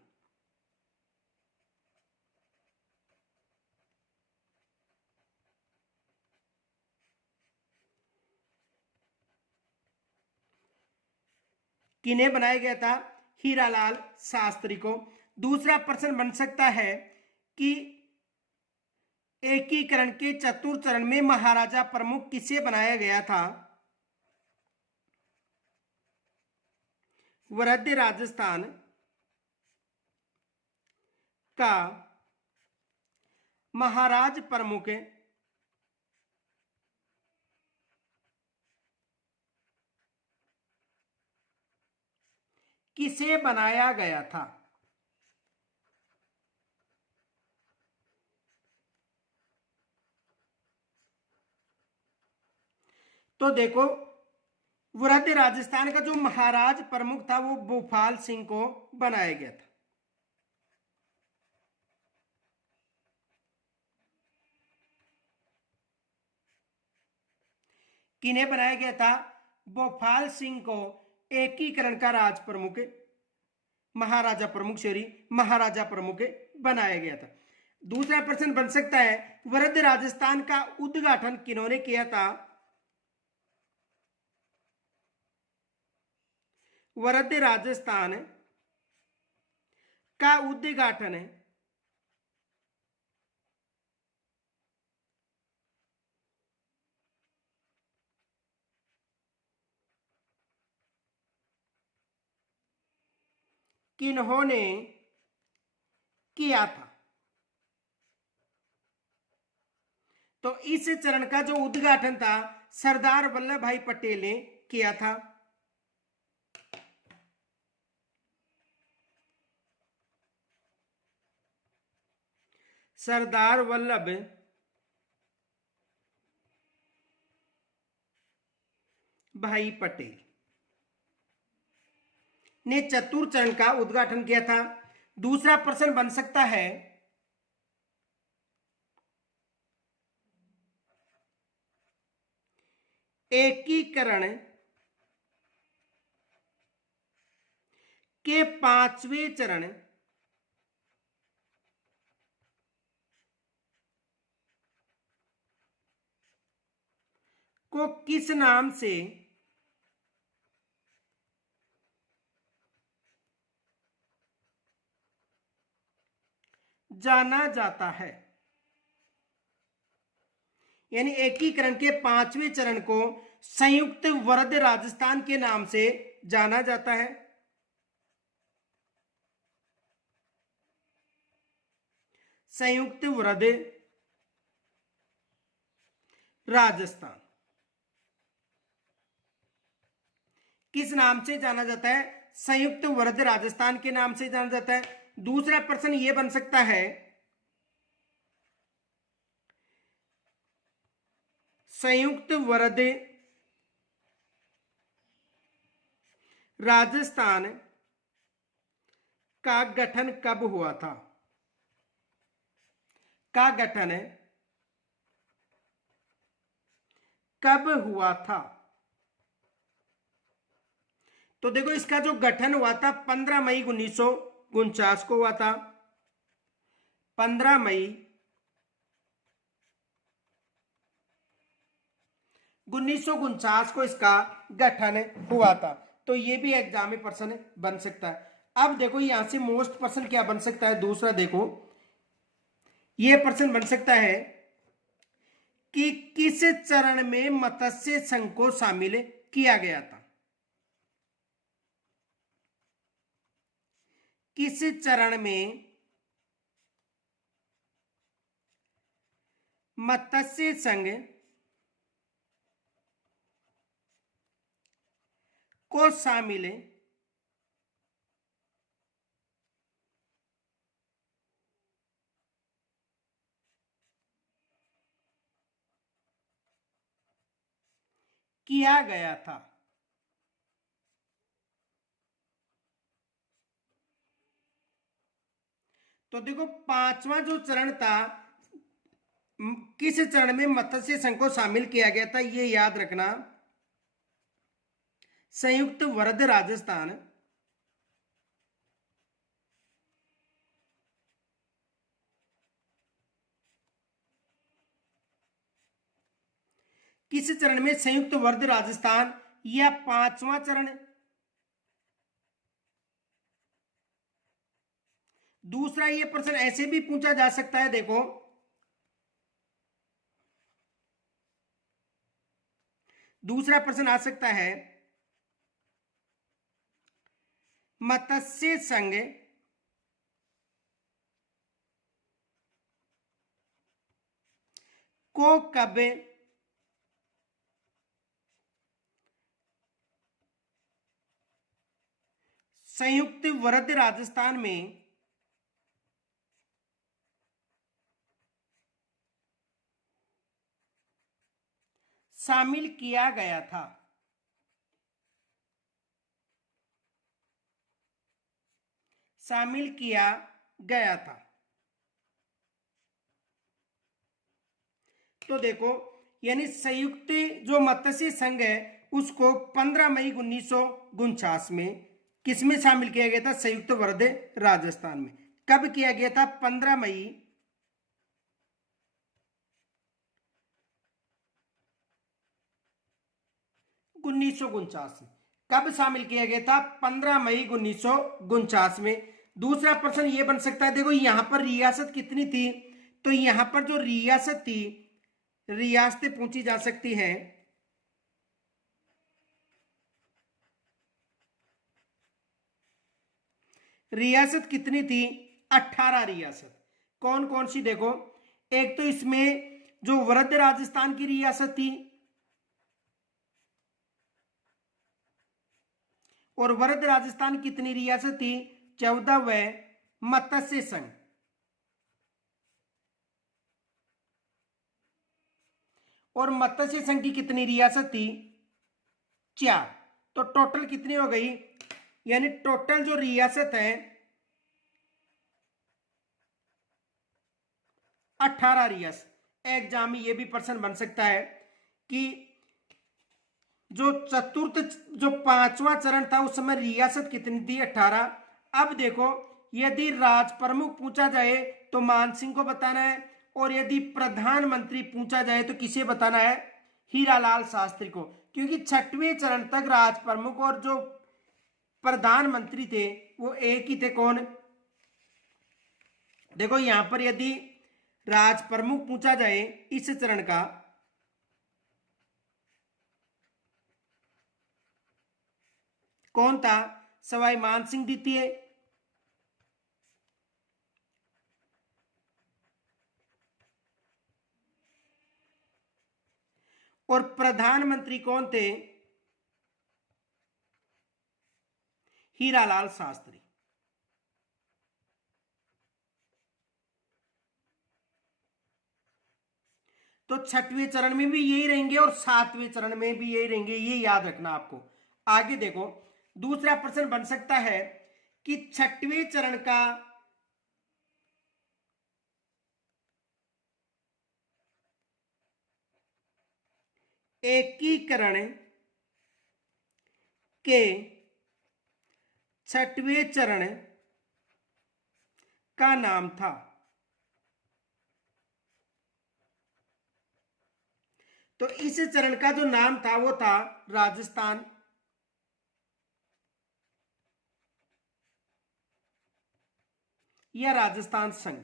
किन्हें बनाया गया था, हीरालाल शास्त्री को। दूसरा प्रश्न बन सकता है कि एकीकरण के चतुर्थ चरण में महाराजा प्रमुख किसे बनाया गया था, वृद्ध राजस्थान का महाराज प्रमुख किसे बनाया गया था। तो देखो वृद्ध राजस्थान का जो महाराज प्रमुख था वो भूपाल सिंह को बनाया गया था। किन्हें बनाया गया था, भोपाल सिंह को एकीकरण का राज प्रमुख, महाराजा प्रमुख, सॉरी महाराजा प्रमुख बनाया गया था। दूसरा प्रश्न बन सकता है वृद्ध राजस्थान का उद्घाटन किन्होंने किया था, वृद्ध राजस्थान का उद्घाटन किन्होंने किया था। तो इस चरण का जो उद्घाटन था सरदार वल्लभ भाई पटेल ने किया था। सरदार वल्लभ भाई पटेल ने चतुर्थ चरण का उद्घाटन किया था। दूसरा प्रश्न बन सकता है एकीकरण के पांचवें चरण को किस नाम से जाना जाता है? यानी एकीकरण के पांचवें चरण को संयुक्त वरद राजस्थान के नाम से जाना जाता है। संयुक्त वरद राजस्थान किस नाम से जाना जाता है? संयुक्त वरद राजस्थान के नाम से जाना जाता है। दूसरा प्रश्न यह बन सकता है, संयुक्त वरद राजस्थान का गठन कब हुआ था? का गठन कब हुआ था? तो देखो, इसका जो गठन हुआ था 15 मई 1949 को हुआ था। 15 मई 1949 को इसका गठन हुआ था। तो ये भी एग्जाम में प्रश्न बन सकता है। अब देखो, यहां से मोस्ट प्रश्न क्या बन सकता है? दूसरा देखो, ये प्रश्न बन सकता है कि किस चरण में मत्स्य संघ को शामिल किया गया था? किस चरण में मत्स्य संघ को शामिल किया गया था? तो देखो, पांचवा जो चरण था, किस चरण में मत्स्य संघ को शामिल किया गया था, ये याद रखना। संयुक्त वरद राजस्थान किस चरण में? संयुक्त वरद राजस्थान या पांचवा चरण? दूसरा ये प्रश्न ऐसे भी पूछा जा सकता है, देखो, दूसरा प्रश्न आ सकता है, मत्स्य संघ को कब संयुक्त वरद राजस्थान में शामिल किया गया था? शामिल किया गया था। तो देखो, यानी संयुक्त जो मत्स्य संघ है उसको 15 मई 1949 में किसमें शामिल किया गया था? संयुक्त वरद राजस्थान में। कब किया गया था? 15 मई 1949। कब शामिल किया गया था? 15 मई 1949 में। दूसरा प्रश्न यह बन सकता है, देखो यहां पर रियासत कितनी थी? तो यहां पर जो रियासत थी, रियासतें पूछी जा सकती हैं। रियासत कितनी थी? 18 रियासत। कौन कौन सी? देखो, एक तो इसमें जो वरद राजस्थान की रियासत थी, और वरद राजस्थान कितनी रियासत थी? 14। व मत्स्य संघ, और मत्स्य संघ की कितनी रियासत थी? 4। तो टोटल कितनी हो गई? यानी टोटल जो रियासत है 18 रियासत। एग्जाम में यह भी प्रश्न बन सकता है कि जो चतुर्थ जो पांचवा चरण था उस समय रियासत कितनी थी? 18। अब देखो, यदि राज प्रमुख पूछा जाए तो मान सिंह को बताना है, और यदि प्रधानमंत्री पूछा जाए तो किसे बताना है? हीरालाल शास्त्री को, क्योंकि छठवें चरण तक राज प्रमुख और जो प्रधानमंत्री थे वो एक ही थे। कौन? देखो यहां पर यदि राज प्रमुख पूछा जाए इस चरण का, कौन था? सवाई मानसिंह द्वितीय। और प्रधानमंत्री कौन थे? हीरालाल शास्त्री। तो छठवें चरण में भी यही रहेंगे और सातवें चरण में भी यही रहेंगे, ये याद रखना आपको। आगे देखो, दूसरा प्रश्न बन सकता है कि छठवें चरण का एकीकरण के छठवें चरण का नाम था। तो इस चरण का जो नाम था वो था राजस्थान, या राजस्थान संघ।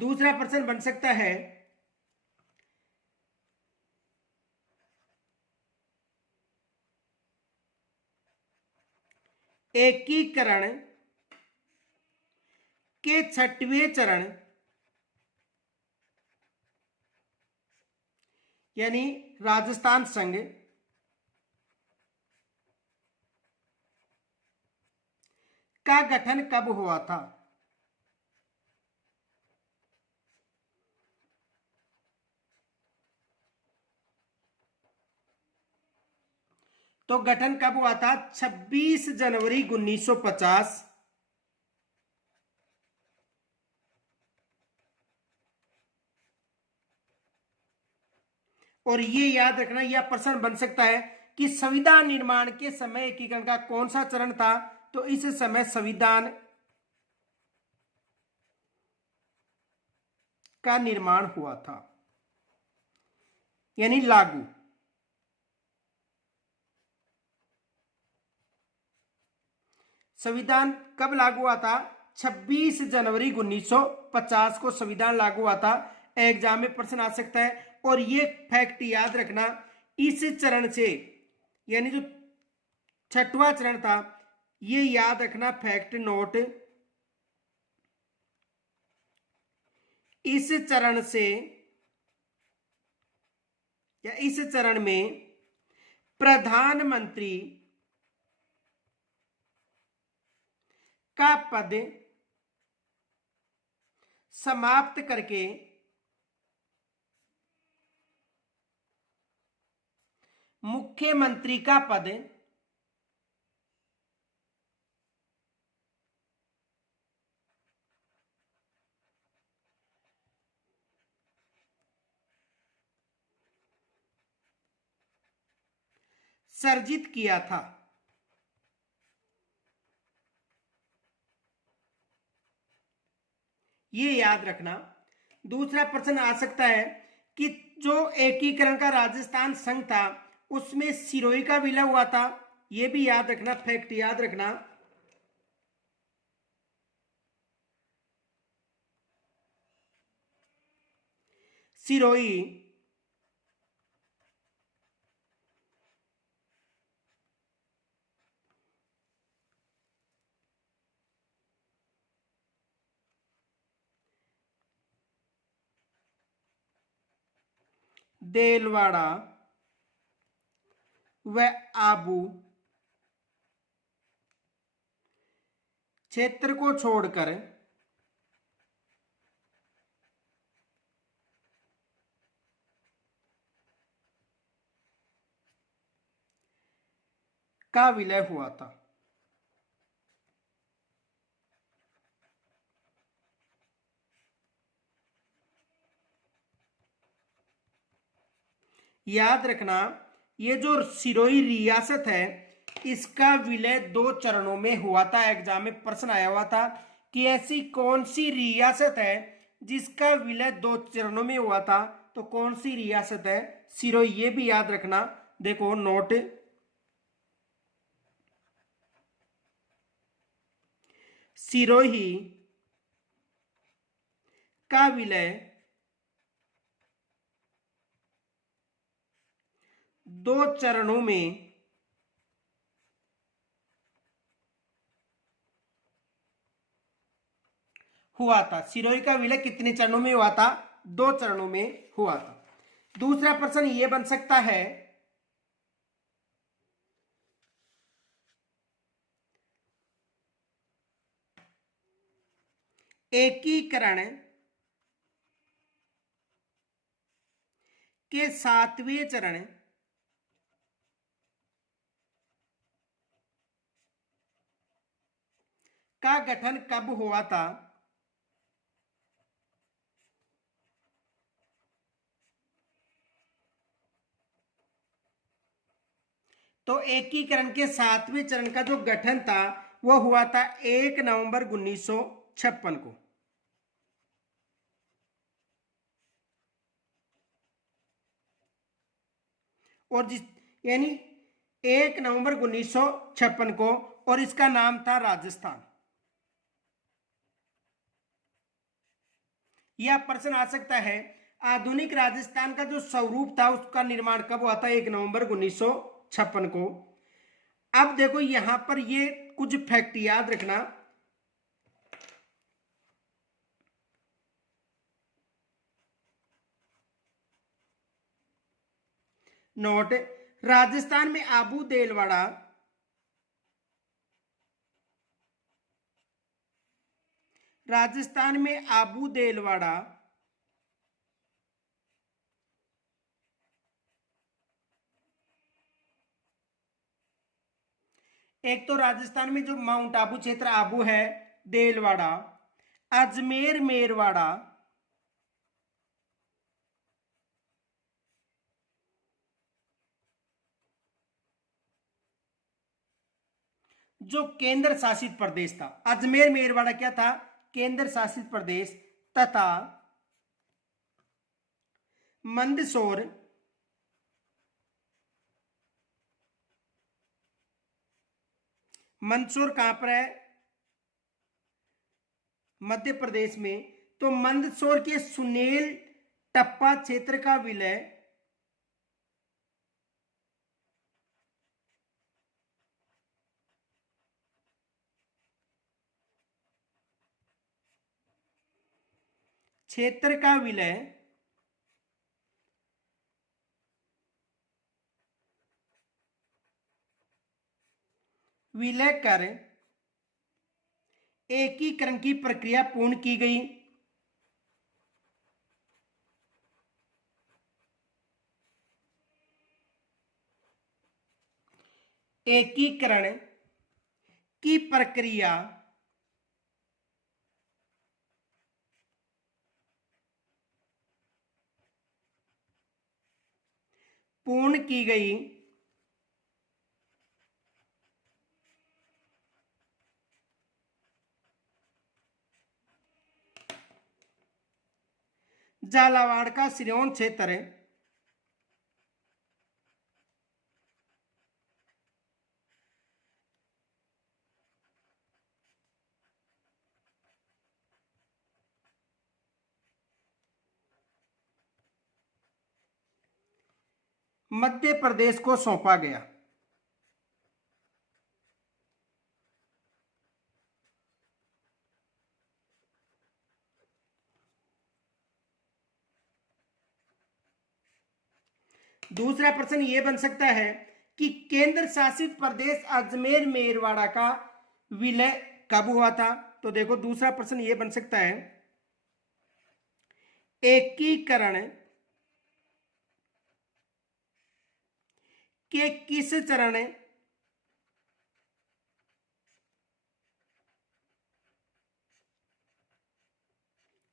दूसरा प्रश्न बन सकता है एकीकरण के छठवें चरण यानी राजस्थान संघ का गठन कब हुआ था? तो गठन कब हुआ था? 26 जनवरी 1950। और ये याद रखना, यह प्रश्न बन सकता है कि संविधान निर्माण के समय एकीकरण का कौन सा चरण था? तो इस समय संविधान का निर्माण हुआ था, यानी लागू। संविधान कब लागू हुआ था? 26 जनवरी 1950 को संविधान लागू हुआ था। एग्जाम में प्रश्न आ सकता है। और ये फैक्ट याद रखना, इस चरण से यानी जो छठवां चरण था, ये याद रखना फैक्ट नोट, इस चरण से या इस चरण में प्रधानमंत्री का पद समाप्त करके मुख्यमंत्री का पद सर्जित किया था। ये याद रखना। दूसरा प्रश्न आ सकता है कि जो एकीकरण का राजस्थान संघ था उसमें सिरोही का विलय हुआ था। ये भी याद रखना, फैक्ट याद रखना। सिरोही देलवाड़ा व आबू क्षेत्र को छोड़कर का विलय हुआ था। याद रखना, ये जो सिरोही रियासत है इसका विलय 2 चरणों में हुआ था। एग्जाम में प्रश्न आया हुआ था कि ऐसी कौन सी रियासत है जिसका विलय 2 चरणों में हुआ था, तो कौन सी रियासत है? सिरोही। ये भी याद रखना, देखो नोट, सिरोही का विलय 2 चरणों में हुआ था। सिरोही का विलय कितने चरणों में हुआ था? 2 चरणों में हुआ था। दूसरा प्रश्न यह बन सकता है, एकीकरण के 7वें चरण का गठन कब हुआ था? तो एकीकरण के 7वें चरण का जो गठन था वो हुआ था 1 नवंबर 1956 को। और जिस यानी 1 नवंबर 1956 को, और इसका नाम था राजस्थान। यह प्रश्न आ सकता है, आधुनिक राजस्थान का जो स्वरूप था उसका निर्माण कब हुआ था? 1 नवंबर 1956 को। अब देखो यहां पर ये कुछ फैक्ट याद रखना। नोट, राजस्थान में आबू देलवाड़ा राजस्थान में आबू देलवाड़ा एक तो राजस्थान में जो माउंट आबू क्षेत्र आबू है, देलवाड़ा, अजमेर मेरवाड़ा, जो केंद्र शासित प्रदेश था। अजमेर मेरवाड़ा क्या था? केंद्र शासित प्रदेश। तथा मंदसौर मंदसौर कहां पर है? मध्य प्रदेश में। तो मंदसौर के सुनेल टप्पा क्षेत्र का विलय क्षेत्र का विलय विलय कर एकीकरण की प्रक्रिया पूर्ण की गई। एकीकरण की प्रक्रिया पूर्ण की गई। झालावाड़ का सिरोन क्षेत्र मध्य प्रदेश को सौंपा गया। दूसरा प्रश्न यह बन सकता है कि केंद्र शासित प्रदेश अजमेर मेरवाड़ा का विलय कब हुआ था? तो देखो दूसरा प्रश्न यह बन सकता है, एकीकरण के किस चरण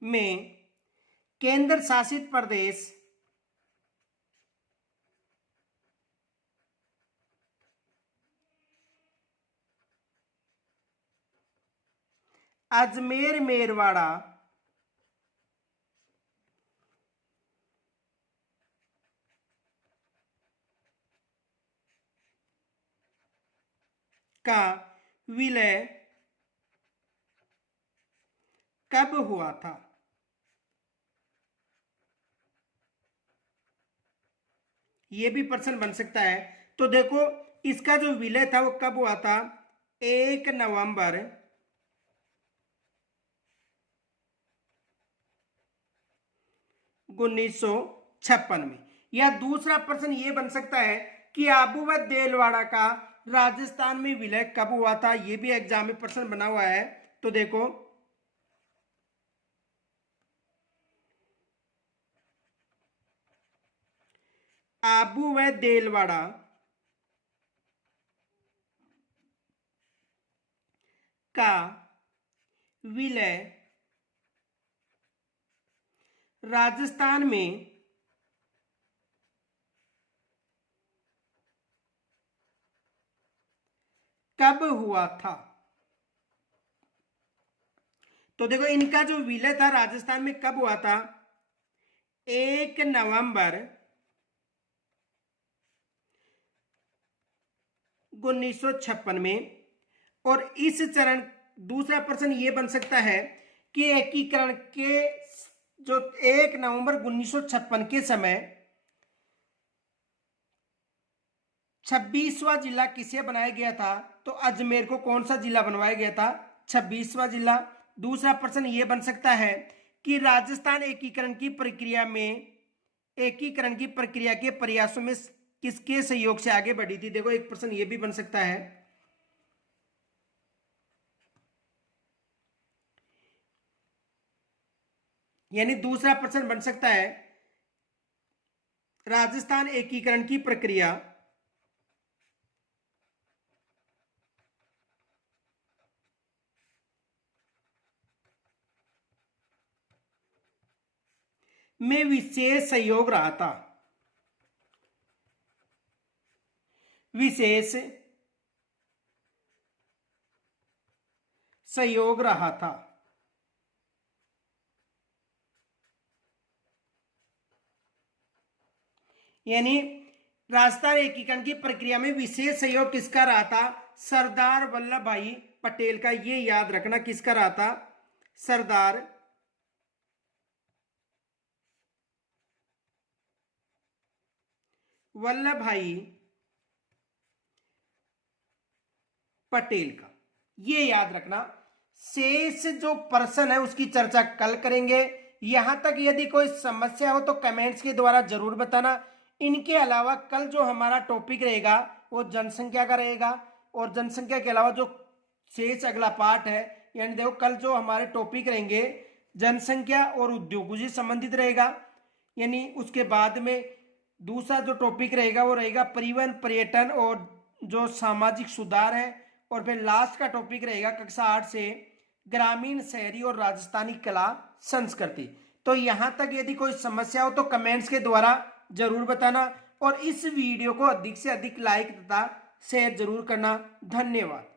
में केंद्र शासित प्रदेश अजमेर मेरवाड़ा का विलय कब हुआ था? ये भी प्रश्न बन सकता है। तो देखो, इसका जो विलय था वो कब हुआ था? 1 नवंबर 1956 में। या दूसरा प्रश्न ये बन सकता है कि आबू व देलवाड़ा का राजस्थान में विलय कब हुआ था? ये भी एग्जाम में प्रश्न बना हुआ है। तो देखो, आबू व देलवाड़ा का विलय राजस्थान में कब हुआ था? तो देखो, इनका जो विलय था राजस्थान में कब हुआ था? 1 नवंबर 1956 में। और इस चरण, दूसरा प्रश्न ये बन सकता है कि एकीकरण के जो 1 नवंबर 1956 के समय 26वां जिला किसे बनाया गया था? तो अजमेर को कौन सा जिला बनवाया गया था? 26वां जिला। दूसरा प्रश्न ये बन सकता है कि राजस्थान एकीकरण की प्रक्रिया के प्रयासों में किसके सहयोग से आगे बढ़ी थी? देखो, एक प्रश्न ये भी बन सकता है। यानी दूसरा प्रश्न बन सकता है, राजस्थान एकीकरण की प्रक्रिया में विशेष सहयोग रहा था। विशेष सहयोग रहा था। यानी राजस्थान एकीकरण की प्रक्रिया में विशेष सहयोग किसका रहा था? सरदार वल्लभ भाई पटेल का। ये याद रखना, किसका रहा था? सरदार वल्लभ भाई पटेल का। ये याद रखना। शेष जो प्रश्न है उसकी चर्चा कल करेंगे। यहां तक यदि कोई समस्या हो तो कमेंट्स के द्वारा जरूर बताना। इनके अलावा कल जो हमारा टॉपिक रहेगा वो जनसंख्या का रहेगा। और जनसंख्या के अलावा जो शेष अगला पार्ट है, यानी देखो कल जो हमारे टॉपिक रहेंगे जनसंख्या और उद्योगों से संबंधित रहेगा। यानी उसके बाद में दूसरा जो टॉपिक रहेगा वो रहेगा परिवहन, पर्यटन और जो सामाजिक सुधार है। और फिर लास्ट का टॉपिक रहेगा कक्षा 8 से ग्रामीण, शहरी और राजस्थानी कला संस्कृति। तो यहां तक यदि कोई समस्या हो तो कमेंट्स के द्वारा जरूर बताना। और इस वीडियो को अधिक से अधिक लाइक तथा शेयर जरूर करना। धन्यवाद।